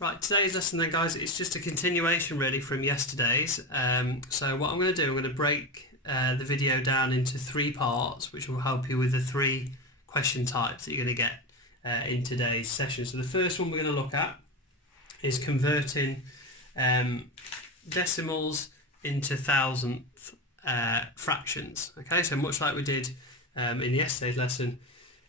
Right, today's lesson then, guys, it's just a continuation really from yesterday's. So what I'm going to do, I'm going to break the video down into 3 parts, which will help you with the 3 question types that you're going to get in today's session. So the first one we're going to look at is converting decimals into thousandth fractions. Okay, so much like we did in yesterday's lesson,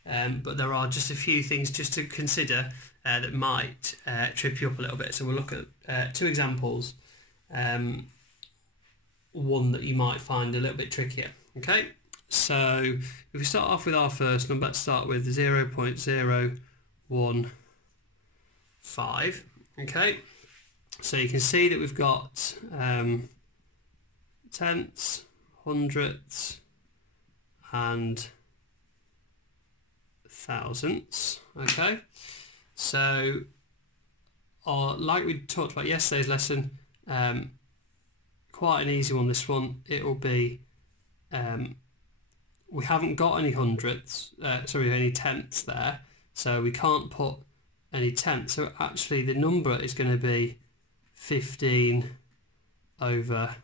but there are just a few things just to consider that might trip you up a little bit. So we'll look at 2 examples, one that you might find a little bit trickier. Okay, so if we start off with our first number, let's start with 0.015. Okay, so you can see that we've got tenths, hundredths and thousandths. Okay, so like we talked about yesterday's lesson, quite an easy one, this one. It will be, we haven't got any hundredths, any tenths there, so we can't put any tenths. So actually the number is going to be 15 over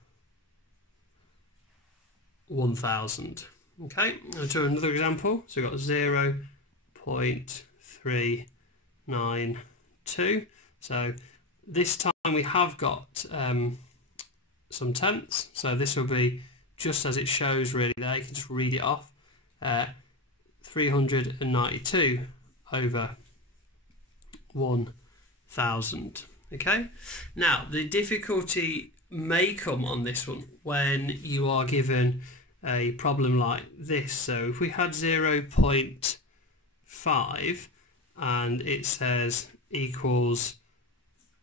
1000. Okay, I'll do another example. So we've got 0.392. So this time we have got some tenths, so this will be just as it shows really there. You can just read it off. 392 over 1000. Okay, now the difficulty may come on this one when you are given a problem like this. So if we had 0.5 and it says equals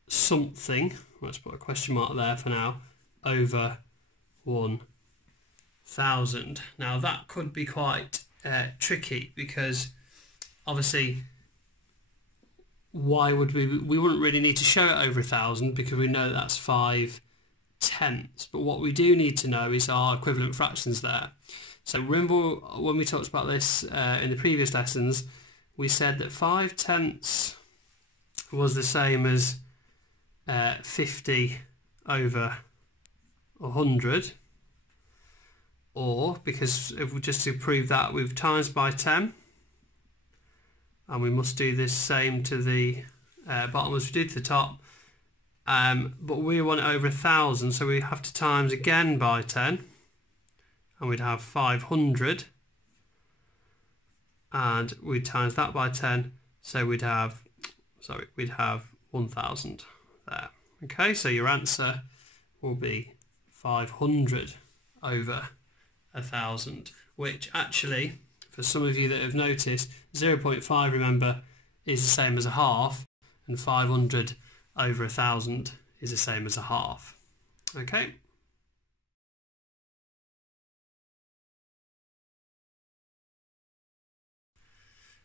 something, let's put a question mark there for now, over 1000. Now that could be quite tricky, because obviously why would we wouldn't really need to show it over 1000 because we know that's 5 tenths, but what we do need to know is our equivalent fractions there. So remember when we talked about this in the previous lessons, we said that 5 tenths was the same as 50 over 100, or, because if we just to prove that, we've times by 10, and we must do this same to the bottom as we do to the top. But we want it over 1000, so we have to times again by 10, and we'd have 500, and we'd times that by 10, so we'd have 1000 there. Okay, so your answer will be 500 over 1000, which actually, for some of you that have noticed, 0.5, remember, is the same as a half, and 500 over 1000 is the same as a half. Okay.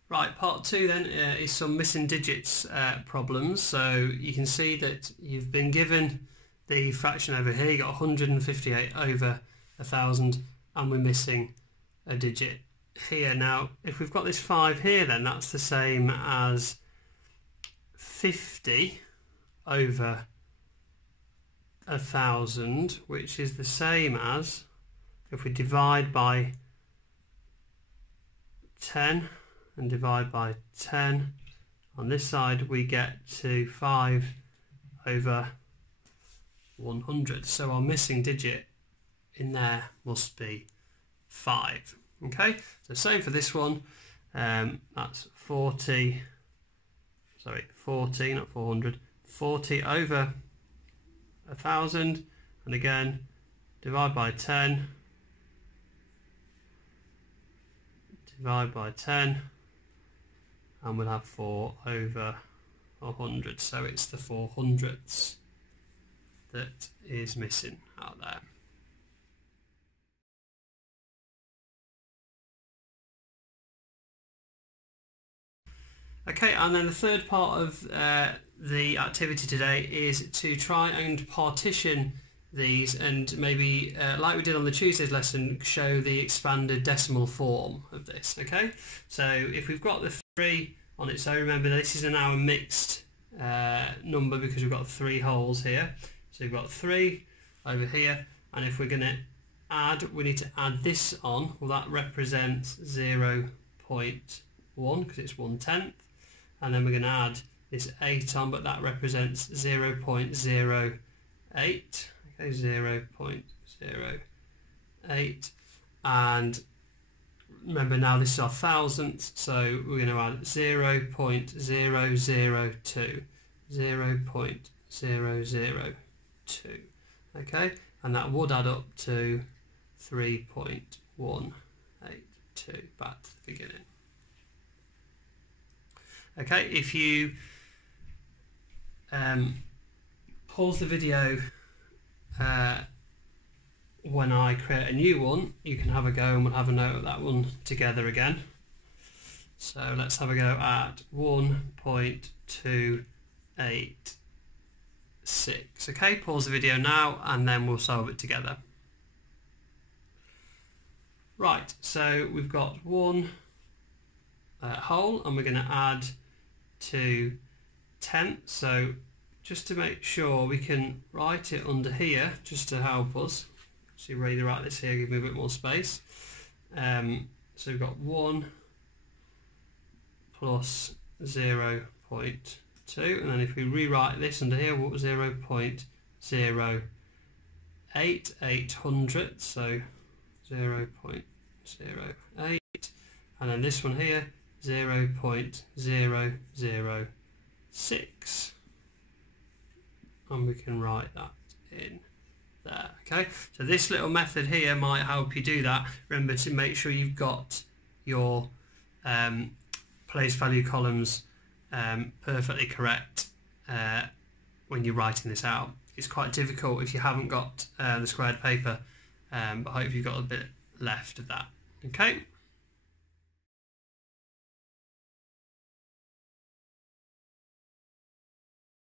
Right, part 2 then is some missing digits problems. So you can see that you've been given the fraction over here. You got 158 over 1000, and we're missing a digit here. Now, if we've got this 5 here, then that's the same as 50 over 1000, which is the same as, if we divide by 10 and divide by 10 on this side, we get to 5 over 100. So our missing digit in there must be 5. Okay, so same for this one. That's 40, not 400, 40 over 1000, and again divide by 10, divide by 10, and we'll have 4 over 100. So it's the 400ths that is missing out there. Okay, and then the third part of the activity today is to try and partition these, and maybe, like we did on the Tuesday's lesson, show the expanded decimal form of this. Okay, so if we've got the 3 on its own, remember this is now a mixed number because we've got 3 holes here. So we've got 3 over here, and if we're going to add, we need to add this on. Well, that represents 0.1 because it's 1/10, and then we're going to add this 8 on, but that represents 0.08. Okay, 0.08, and remember now this is our thousandths, so we're going to add 0.002, 0.002, okay, and that would add up to 3.182 back to the beginning. Okay, if you pause the video when I create a new one, you can have a go and we'll have a note of that one together again. So let's have a go at 1.286. Okay, pause the video now and then we'll solve it together. Right, so we've got one hole and we're going to add 2 tenths. So just to make sure, we can write it under here just to help us. So ready to write this here, give me a bit more space. So we've got 1 plus 0.2, and then if we rewrite this under here, what was 0.08, 800, so 0.08, and then this one here, 0.006, and we can write that in there. Okay, so this little method here might help you do that. Remember to make sure you've got your place value columns perfectly correct when you're writing this out. It's quite difficult if you haven't got the squared paper, but I hope you've got a bit left of that. Okay.